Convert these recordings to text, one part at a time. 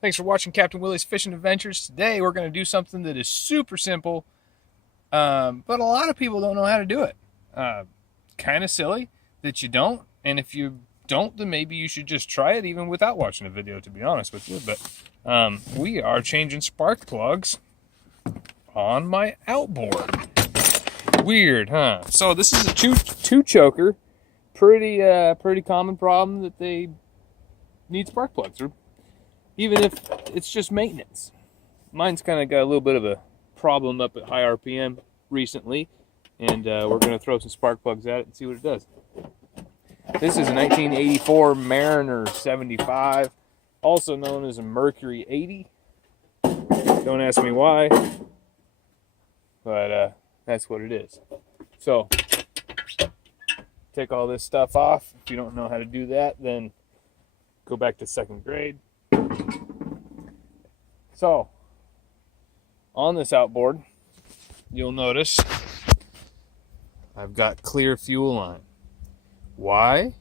Thanks for watching Captain Willie's Fishing Adventures. Today we're going to do something that is super simple, but a lot of people don't know how to do it. Kind of silly that you don't, and if you don't, then maybe you should just try it even without watching a video, to be honest with you. But we are changing spark plugs on my outboard. Weird, huh? So this is a two choker. Pretty common problem that they need spark plugs, or even if it's just maintenance. Mine's kind of got a little bit of a problem up at high RPM recently, and we're going to throw some spark plugs at it and see what it does. This is a 1984 Mariner 75, also known as a Mercury 80. Don't ask me why, but that's what it is. So, take all this stuff off. If you don't know how to do that, then go back to second grade. So, on this outboard, you'll notice I've got clear fuel line. Why?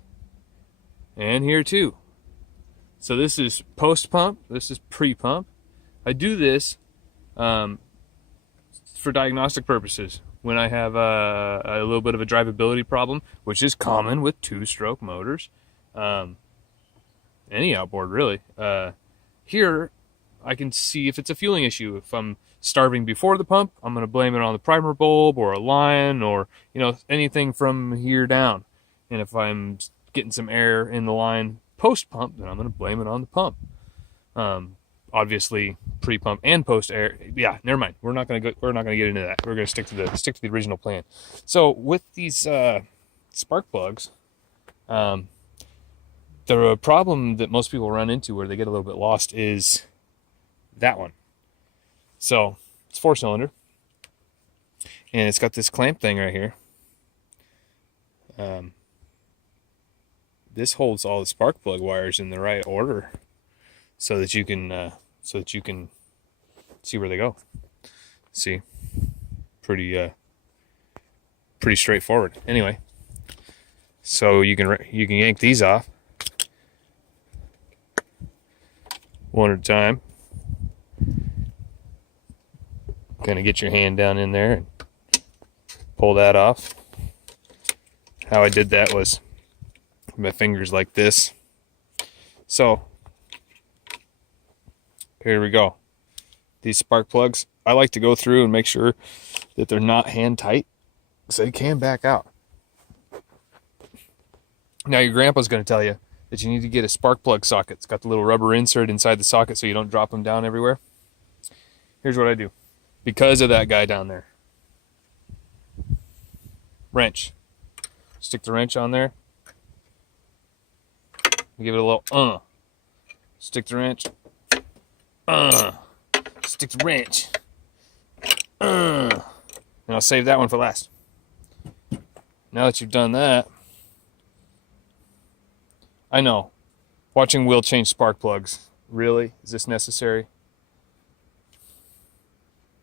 And here too. So this is post-pump, this is pre-pump. I do this for diagnostic purposes when I have a little bit of a drivability problem, which is common with two-stroke motors. Any outboard, really. Here, I can see if it's a fueling issue. If I'm starving before the pump, I'm going to blame it on the primer bulb or a line or, anything from here down. And if I'm getting some air in the line post-pump, then I'm going to blame it on the pump. Obviously, pre-pump and post-air. Yeah, never mind. We're not going to get into that. We're going to stick to the original plan. So with these spark plugs, the problem that most people run into where they get a little bit lost is that one. So it's 4-cylinder, and it's got this clamp thing right here. This holds all the spark plug wires in the right order, so that you can see where they go. See, pretty straightforward. Anyway, so you can yank these off one at a time. Kind of get your hand down in there and pull that off. How I did that was my fingers like this. So here we go. These spark plugs, I like to go through and make sure that they're not hand tight, so they can back out. Now your grandpa's going to tell you that you need to get a spark plug socket. It's got the little rubber insert inside the socket so you don't drop them down everywhere. Here's what I do. Because of that guy down there. Wrench. Stick the wrench on there. Give it a little Stick the wrench. Stick the wrench. And I'll save that one for last. Now that you've done that, I know, watching Will change spark plugs. Really? Is this necessary?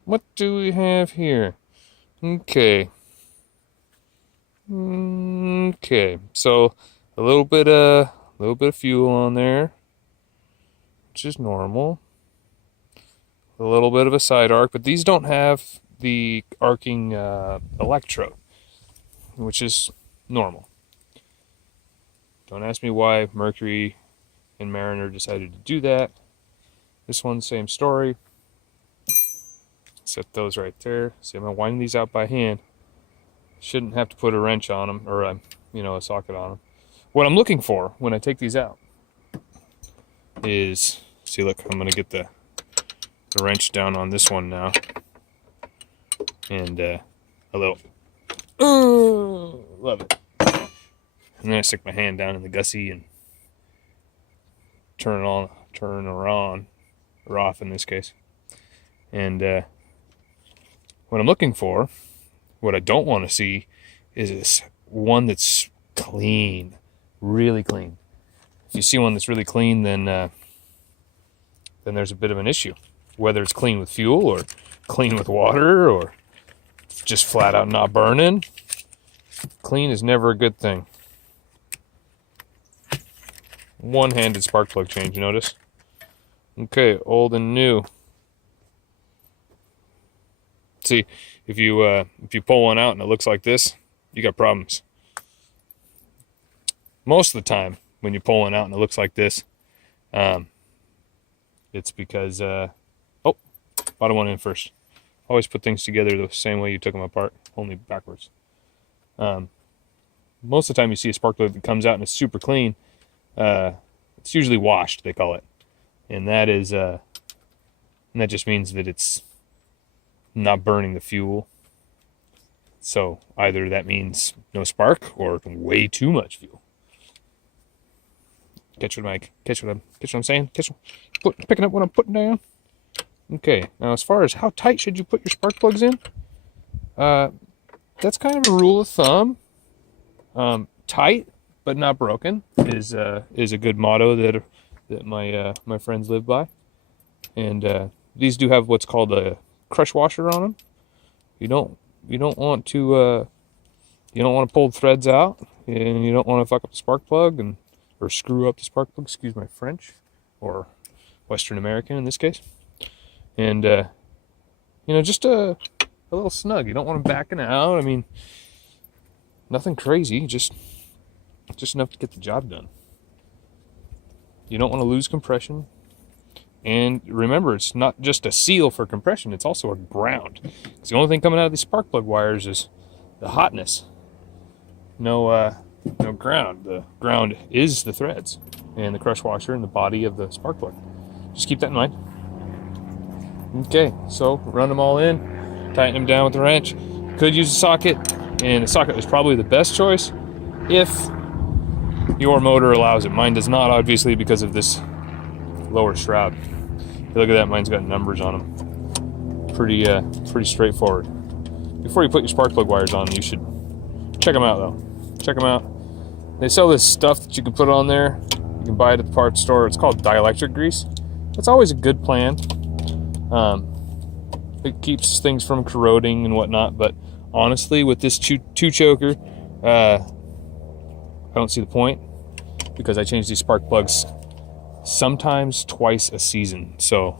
What do we have here? Okay. So a little bit of fuel on there, which is normal. A little bit of a side arc, but these don't have the arcing electrode, which is normal. Don't ask me why Mercury and Mariner decided to do that. This one, same story. Set those right there. See, I'm winding these out by hand. Shouldn't have to put a wrench on them, or a socket on them. What I'm looking for when I take these out is, see, look, I'm going to get the wrench down on this one now, and a little, love it. And then I stick my hand down in the gussie and turn her on, or off in this case. And what I'm looking for, what I don't want to see, is this one that's clean, really clean. If you see one that's really clean, then there's a bit of an issue. Whether it's clean with fuel or clean with water or just flat out not burning, clean is never a good thing. One-handed spark plug change, you notice? Okay, old and new. See, if you pull one out and it looks like this, you got problems. Most of the time, when you pull one out and it looks like this, it's because oh, bottom one in first. Always put things together the same way you took them apart, only backwards. Most of the time you see a spark plug that comes out and it's super clean, it's usually washed, they call it. And that just means that it's not burning the fuel. So either that means no spark or way too much fuel. Catch what I'm saying? Picking up what I'm putting down. Okay, now as far as how tight should you put your spark plugs in, that's kind of a rule of thumb. Tight but not broken is a good motto that my friends live by. And these do have what's called a crush washer on them. You don't want to pull the threads out, and you don't want to fuck up the spark plug or screw up the spark plug. Excuse my French, or Western American in this case. And just a little snug. You don't want them backing out. I mean, nothing crazy, just enough to get the job done. You don't want to lose compression. And remember, it's not just a seal for compression, it's also a ground. Because the only thing coming out of these spark plug wires is the hotness. No ground. The ground is the threads and the crush washer and the body of the spark plug. Just keep that in mind. Okay, so run them all in, tighten them down with the wrench. Could use a socket, and the socket is probably the best choice if your motor allows it. Mine does not, obviously, because of this lower shroud. Look at that, mine's got numbers on them. Pretty straightforward. Before you put your spark plug wires on, you should check them out, though. Check them out. They sell this stuff that you can put on there. You can buy it at the parts store. It's called dielectric grease. That's always a good plan. It keeps things from corroding and whatnot, but honestly, with this two choker, I don't see the point, because I change these spark plugs sometimes twice a season. So,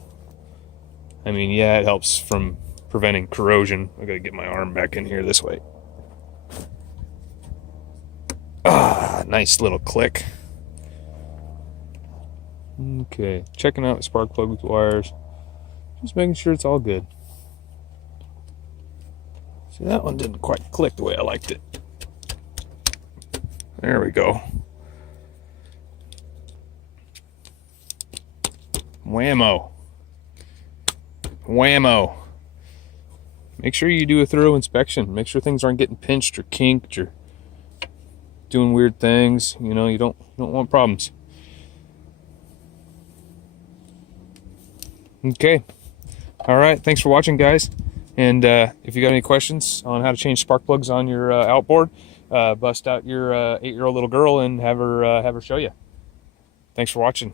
I mean, yeah, it helps from preventing corrosion. I gotta get my arm back in here this way. Nice little click. Okay, checking out spark plug wires. Just making sure it's all good. See, that one didn't quite click the way I liked it. There we go. Whammo. Whammo. Make sure you do a thorough inspection. Make sure things aren't getting pinched or kinked or doing weird things. You know, you don't want problems. Okay. All right. Thanks for watching, guys. And if you got any questions on how to change spark plugs on your outboard, bust out your 8-year-old little girl and have her show you. Thanks for watching.